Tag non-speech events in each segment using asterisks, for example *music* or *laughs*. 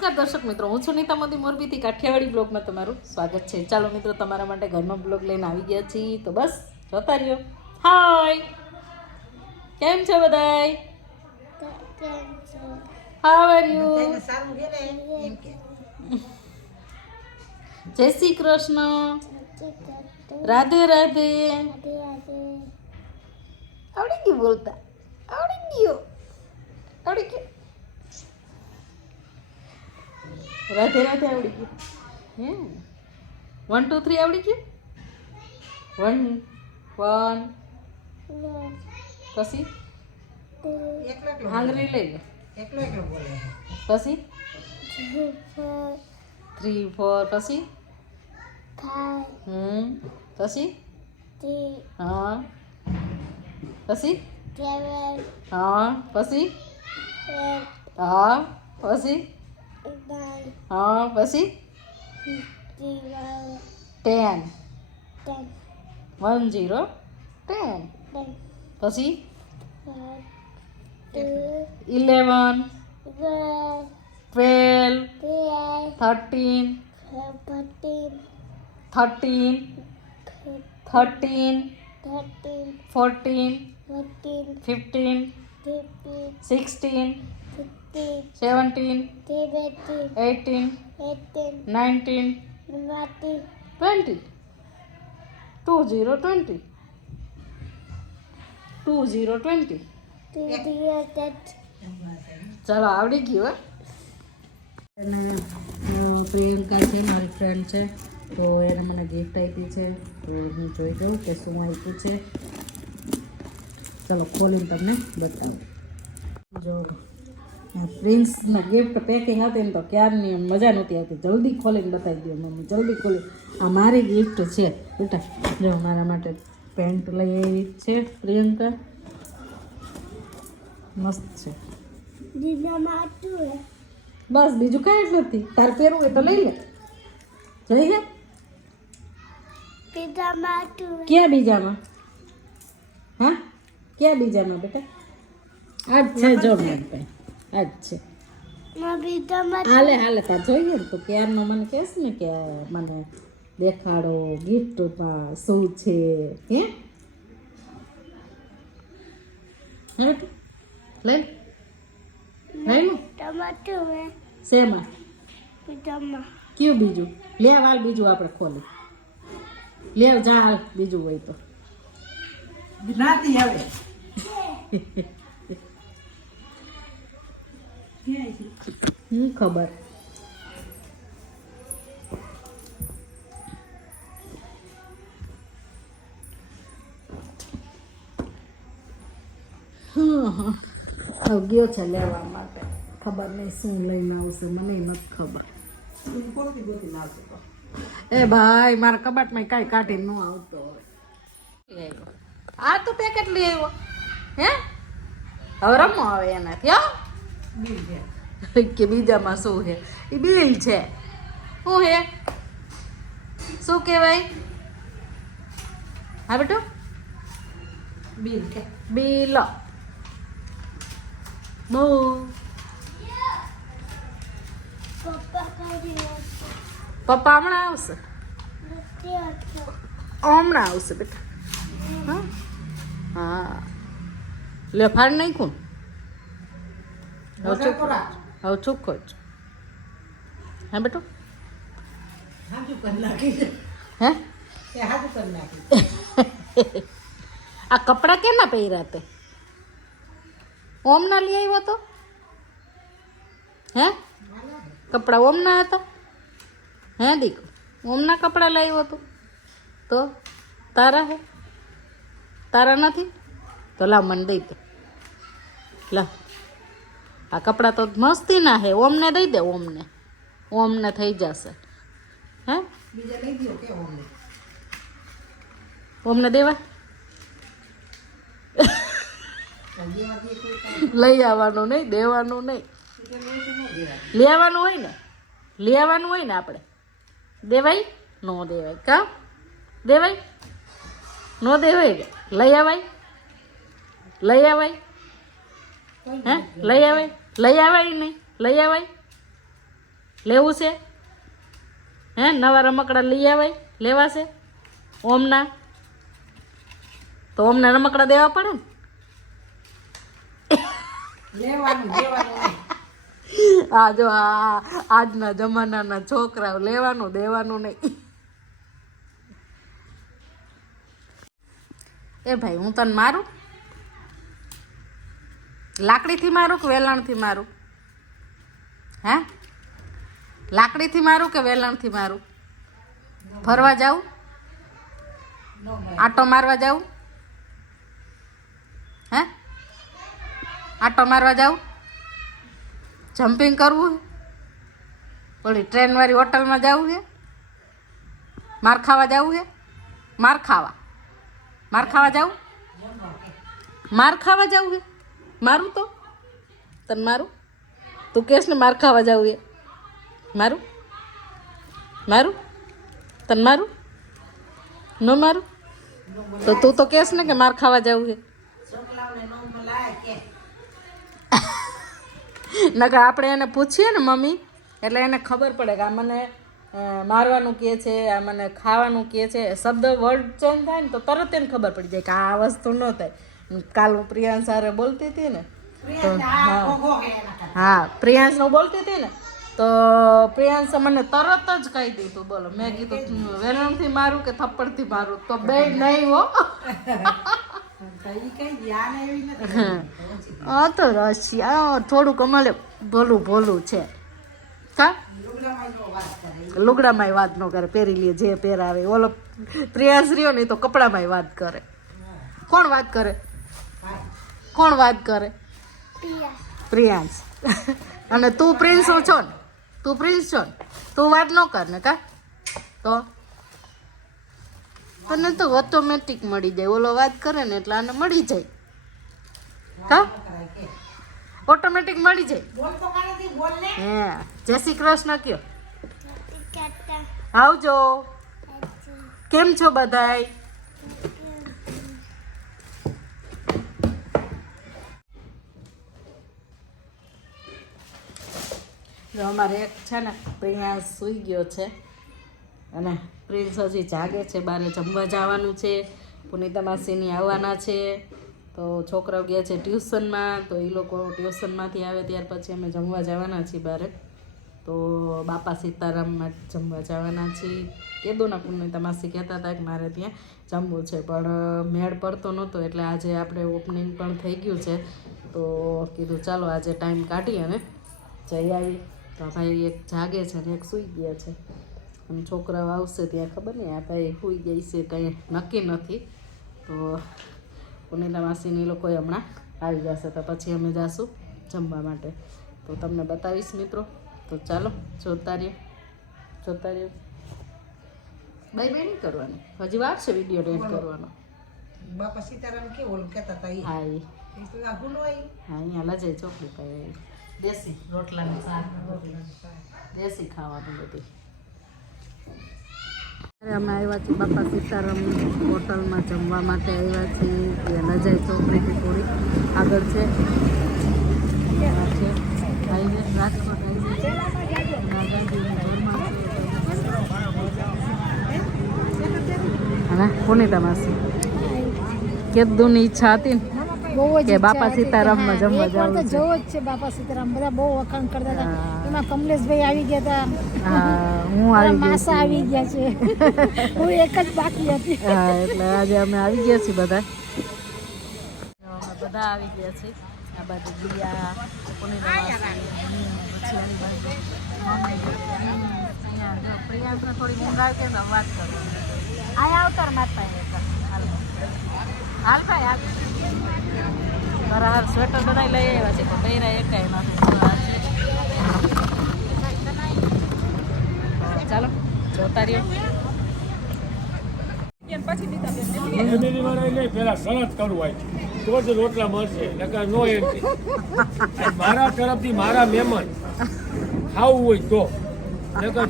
નમસ્કાર દર્શક મિત્રો હું છું નીતા મોદી મોરબીથી. કાઠિયાવાડી બ્લોગમાં તમારું સ્વાગત છે. ચાલો મિત્રો તમારા માટે ઘરમાં બ્લોગ લઈને આવી ગયા છીએ. તો બસ જોતા રહ્યો. હાય કેમ છે બધાય? હાવ આર યુ જય શ્રી કૃષ્ણ. રાધે રાધે. આવડી ગયું બોલતા? આવડી ગયું આવડી ગયું રાધે રાધે આવડી ગયું. હે? વન ટુ થ્રી આવડી ગયું? વન વન પછી? આંગળી લઈ લે. પછી? થ્રી ફોર પછી? હમ પછી? હા. પછી? હા પછી? હા પછી? હા પછી ટેન વન જીરો ટેન પછી eleven twelve thirteen thirteen thirteen fourteen fifteen sixteen seventeen eighteen nineteen twenty two zero twenty two zero twenty ચાલો, આવડી ગયું અને પ્રિયંકા છે, મારી ફ્રેન્ડ છે, તો એને મને ગિફ્ટ આપી છે. તો હું જોઈ દઉં કે શું આપ્યું છે. ચાલો, ખોલીને તમને બતાવું. જો પ્રિન્સના ગિફ્ટ પેકિંગ હતી ને તો ક્યારની મજા નહોતી આવતી. જલ્દી ખોલીને બતાવી દો મમ્મી જલ્દી ખોલી. આ મારી ગિફ્ટ છે. બેટા જો મારા માટે પેન્ટ લઈ આવી છે પ્રિયંકા. મસ્ત છે. બસ બીજું કાંઈ જ નથી. તારે પહેરવું હોય તો લઈ લે. જઈ લે. ક્યાં બીજામાં? હા? ક્યાં બીજામાં બેટા? આ છે જો મેં પાસે. આ જ છે હાલે હાલે તા જોઈએ ને તો ક્યારનો મને કહેશ ને કે મને દેખાડો ગિફ્ટમાં શું છે હે? હે લે. લે શેમાં? કયું બીજું? લે હાલ બીજું આપણે ખોલી લે જા હાલ બીજું હોય તો. નાતી આવે. *laughs* ખબર. ગયો છે લેવા માટે. ખબર નહીં શું લઈને આવશે, મને નથી ખબર. એ ભાઈ, મારા કબાટમાં કાંઈ કાઢી ન આવતો હોય. આ તો પેકેટ લઈ આવ્યો? હે? હવે રમો આવે એનાથી, હા. *laughs* કે બીજામાં શું છે? એ બિલ છે. શું હે શું કહેવાય? હા બેટો? બિલ કે બિલ. બહુ. પપ્પા હમણાં આવશે? હમણાં આવશે બેટા. હા. હા. લે ફાડ નાખ્યું હવે ચૂપ. હવે ચૂપ જ. હા બેટો? હે? *laughs* આ કપડાં કેના પહેર્યા તે? ઓમના લઈ આવ્યો તો? હે? કપડાં ઓમના હતા? હે દીક ઓમના કપડાં લઈ આવ્યો તો? તો? તારા હે? તારા નથી? તો લાવ મને દઈ દે. લા. આ કપડાં તો મસ્તીના હે ઓમને દઈ દે ઓમને. ઓમને થઈ જશે. હે? ઓમને? દેવા? લઈ આવવાનું નહીં દેવાનું નહીં. ન. લેવાનું હોય ને? લેવાનું હોય ને આપણે? દેવાય? ન દેવાય. કા? દેવાય? ન દેવાય લઈ આવાય લઈ આવાય હે? લઈ આવાય લઈ આવાય નહીં? લઈ આવાય? લેવું છે? હે નવા રમકડા લઈ આવાય? લેવાશે? ઓમના? તો ઓમના રમકડા દેવા પડે ને? આ જો આ આજના જમાનાના છોકરાઓ લેવાનું દેવાનું નહીં. એ ભાઈ હું તને મારું? લાકડીથી મારું કે વેલણથી મારું? હે? લાકડીથી મારું કે વેલણથી મારું? ફરવા જાઉં? આટો મારવા જાઉં? હે? આટો મારવા જાઉં? જમ્પિંગ કરવું ઓલી ટ્રેનવાળી હોટલમાં જવું છે માર ખાવા જવું છે માર ખાવા. માર ખાવા જવું માર ખાવા જવું છે મારું તો? તને મારું? તું કહેશ ને માર ખાવા જવું એ. મારું? મારું? તને મારું? ન મારું? તો તું તો કહેશ ને કે માર ખાવા જવું છે નકર આપણે એને પૂછીએ ને મમ્મી, એટલે એને ખબર પડે કે આ મને મારવાનું કહે છે, આ મને ખાવાનું કહે છે. શબ્દ વર્ડ ચેન્જ થાય ને તો તરત એને ખબર પડી જાય કે આ વસ્તુ ન થાય. કાલ હું પ્રિયાંશ સારે બોલતી હતી ને તો હે. હા. પ્રિયાંશનું બોલતી હતી ને તો પ્રિયાંશે મને તરત જ કહી દીધું બોલો મેં કીધું વેલણથી મારું કે થપ્પડથી મારું? તો બે નહીં હો. તો આ તો રશિયા થોડુંક અમારે ભોલું ભોલું છે. કા? લુગડામાં વાત લુગડામાંય વાત ન કરે પહેરી લે જે પહેરાવે. ઓલો પ્રિયાંશ રહ્યો ને તો કપડામાંય વાત કરે. કોણ વાત કરે? હા. કોણ વાત કરે? પ્રિયાંશ અને તું પ્રિન્સ છો ને? તું પ્રિન્સ છો ને? તું વાત ન કર ને કા? તો? તને તો ઓટોમેટિક મળી જાય. ઓલો વાત કરે ને એટલે આને મળી જાય. કા? ઓટોમેટિક મળી જાય. બોલ તો કાઢી બોલ ને. હે. જય શ્રી કૃષ્ણ કયો. આવજો. કેમ છો બધાય? અમારે એક છે ને પ્રિયાંશ સૂઈ ગયો છે અને પ્રિન્સ હજી જાગે છે, બારે જમવા જવાનું છે પુનિતા માસીની આવવાના છે, તો છોકરાઓ ગયા છે ટ્યુશનમાં, તો એ લોકો ટ્યુશનમાંથી આવે ત્યાર પછી અમે જમવા જવાના છીએ બારે. તો બાપા સીતારામમાં જમવા જવાના છીએ. કીધું ને પુનિતા માસી કહેતા હતા કે મારે ત્યાં જમવું છે, પણ મેળ પડતો નહોતો, એટલે આજે આપણે ઓપનિંગ પણ થઈ ગયું છે. તો કીધું ચાલો આજે ટાઈમ કાઢી અને જઈ આવી. તો આ ભાઈ એક જાગે છે ને એક સૂઈ ગયા છે. અને છોકરાઓ આવશે ત્યાં ખબર નહીં આ ભાઈ સૂઈ ગઈ છે કંઈ નક્કી નથી. તો પુનિતા માસીની લોકોએ હમણાં આવી જશે તો પછી અમે જાશું જમવા માટે. તો તમને બતાવીશ મિત્રો. તો ચાલો જોતા રહ્યો જોતા રહ્યો. બાય બાય નહીં કરવાની. હજી વાર છે વીડિયો રેડ કરવાનો. બાપા સીતારામ કે ઓલું કહેતા હતા હા ઈ. હા અહીંયા લાજે ચોકડી પાસે દેશી રોટલાનું શાક. દેશી ખાવાનું બધું. અમે આવ્યા છીએ બાપા સીતારામ હોટલમાં જમવા માટે આવ્યા છીએ. ત્યાં લજાઈ ચોકડીથી થોડી આગળ છે. આ છે. હાઈવે રાજકોટ હાઈવે અને પુનિતા કેદુની ઈચ્છા હતી ને? બહુ જ કે બાપા સીતારામમાં જમવા એક તો જવું છે. જવો જ છે બાપા સીતારામ બધા બહુ વખાણ કરતા હતા. એમાં કમલેશભાઈ આવી ગયા હતા. હું આવી માસા આવી ગયા છે. *laughs* હું એક જ બાકી હતી. એટલે આજે અમે આવી ગયા છીએ બધા. અમે બધા આવી ગયા છીએ. આ બાજુ દિયા પ્રિયાંશને થોડી ઊંઘ આવી વાત કરો અહીંયા આવતાર માતા હાલ હાલ. ભાઈ હાલ તારા હાર સ્વેટર બધા લઈ આવ્યા છે, પણ પહેરા એક છે ચાલો, જોતા રહ્યો. મારા તરફથી મારા મહેમાન ખાવું હોય તો.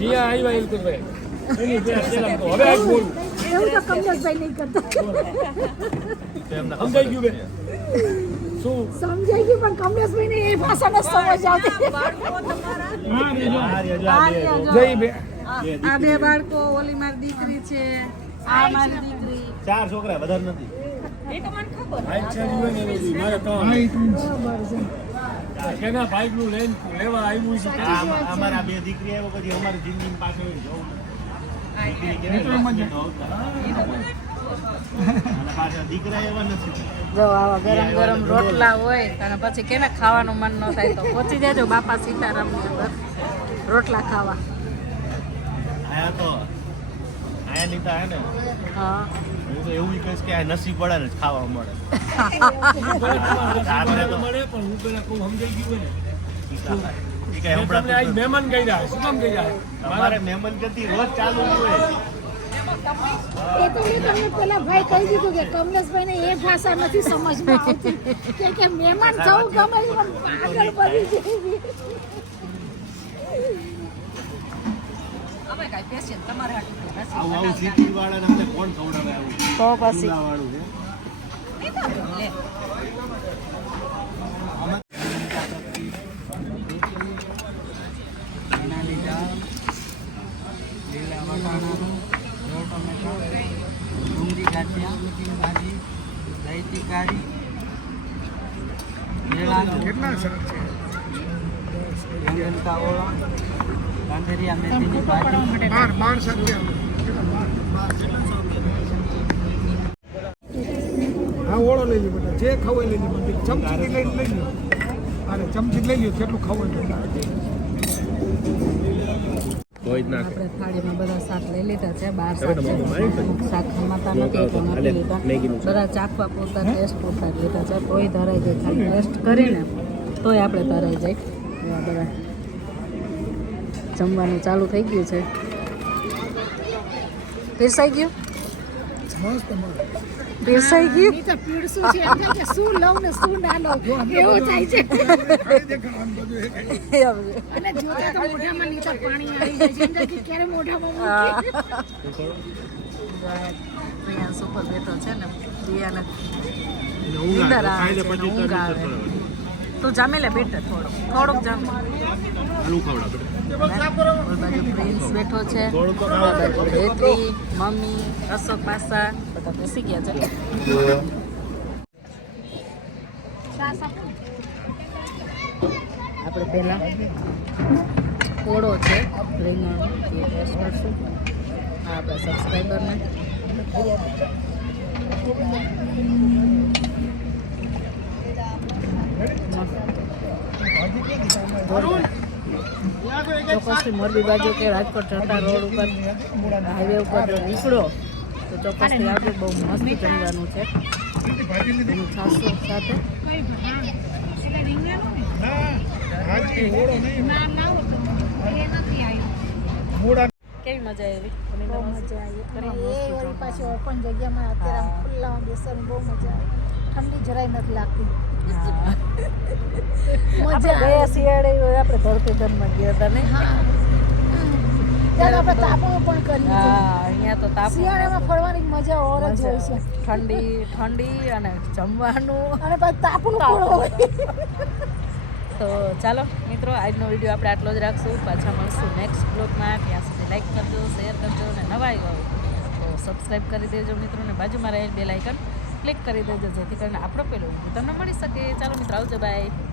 જ્યાં આવ્યા એમ. તો હવે બોલું. એવું તો કમલેશભાઈ નહીં કરતા. સમજાઈ ગયું બે. શું? સમજાઈ ગયું પણ કમલેશભાઈ ને એ ભાષા ન સમજ આવતી. આ બે બાળકો ઓલી મારી દીકરી છે આ મારી દીકરી. ચાર છોકરા વધારે નથી. ભાઈ કેના ભાઈનું લઈને લેવા આવ્યું છે? અમારા બે દીકરી આવ્યો પછી અમારી જિંદગી પાછળ જવું જો આવા ગરમ ગરમ *laughs* રોટલા હોય અને પછી કેને ખાવાનું મન ન થાય તો પહોંચી જજો બાપા સીતારામ રોટલા ખાવા. આયા તો આયા નીતા હે ને. હા. હું તો એવું કહીશ કે આ નસીબ પડે ને ખાવા મળે. *laughs* મળે પણ હું પેલા કહું સમજાઈ ગયું ને. તમને આજ સંભળાતું મહેમાન કર્યા શું કામ કર્યા નથી. તમારે મહેમાન ગતિ રોજ ચાલુ હોય. એ તો મેં તમને પેલા ભાઈ કહી દીધું કે કમલેશભાઈ ને એ ભાષા નથી સમજમાં આવતી. કે કે મહેમાન જવું ગમે છે પણ પાગલ તો પછી ચૂલા વાળું છે લીલા વટાણાનું સેવ ટમેટા ડુંગળી ગાંઠિયા ભાજી દહીથી કાઢી રીંગણ કાવોળા ગાંધેરિયા મેથીની ભાજી હા ઓળો લઈ લે બેટા જે ખવાય લઈ લે બધી. ચમચી લઈ લઈ લો અરે ચમચી લઈ લ્યો કેટલું ખાવું કોઈ જ ના આપણે થાળીમાં બધા શાક લઈ લીધા છે બાર શાક શાક ખમાતા નથી એટલે નથી લીધા બધા ચાખવા પૂરતા ટેસ્ટ પૂરતા જ લીધા છે કોઈ ધરાઈ જાય ખાલી ટેસ્ટ કરીને તોય આપણે ધરાઈ જાય બધા જમવાનું ચાલુ થઈ ગયું છે. પીરસાઈ ગયું? પીરસાઈ ગયું? તો પીડશું છે. એમ થાય કે શું લઉં ને શું ના લઉં. એવું થાય છે. અને જોતા તો મોઢામાં તો પાણી આવી જાય છે. ક્યારે મોઢામાં. પ્રિયાંશ ઉપર બેઠો છે ને ઊંઘ નીંદર આવે. છે ઊંઘ આવે. તું જામી લે બેટા થોડો થોડોક જામી. આલુ ખવડાવે. ઓલ પ્રિન્સ બેઠો છે બેટરી મમ્મી અશોક પાસા બધા બેસી ગયા છે આપણે પહેલા ઓળો છે. રીંગણ એ ટેસ્ટ કરશું આ આપણા સબસ્ક્રાઈબરને ચોક્કસથી મોરબી બાજુ કે રાજકોટ જતા રોડ ઉપર હાઈવે ઉપર જો નીકળો તો ચોક્કસથી આવજો બહુ મસ્ત જમવાનું છે. સાથે. કેવી મજા આવી? બહુ મજા આવી. એ વળી પાછી ઓપન જગ્યામાં અત્યારે આમ ખુલ્લામાં બેસવાની બહુ મજા આવે. ઠંડી જરાય નથી લાગતી. ગયા શિયાળે આપણે ધરતીધરમાં ગયા હતા ને. હા. ત્યારે આપણે તાપણું પણ હા અહીંયા તો તાપ શિયાળામાં ફરવાની મજા ઓર જ હોય છે. ઠંડી ઠંડી અને જમવાનું. અને પછી તાપણું પણ હોય. તો ચાલો મિત્રો આજનો વીડિયો આપણે આટલો જ રાખશું. પાછા મળશું નેક્સ્ટ બ્લોગમાં ત્યાં સુધી લાઈક કરજો શેર કરજો અને નવાઈ આવ્યો તો સબસ્ક્રાઈબ કરી દેજો મિત્રોને. બાજુમાં રહેલ બે લાઇકન ક્લિક કરી દેજો જેથી કરીને આપણો પેલો તમને મળી શકે. ચાલો મિત્રો આવજો બાય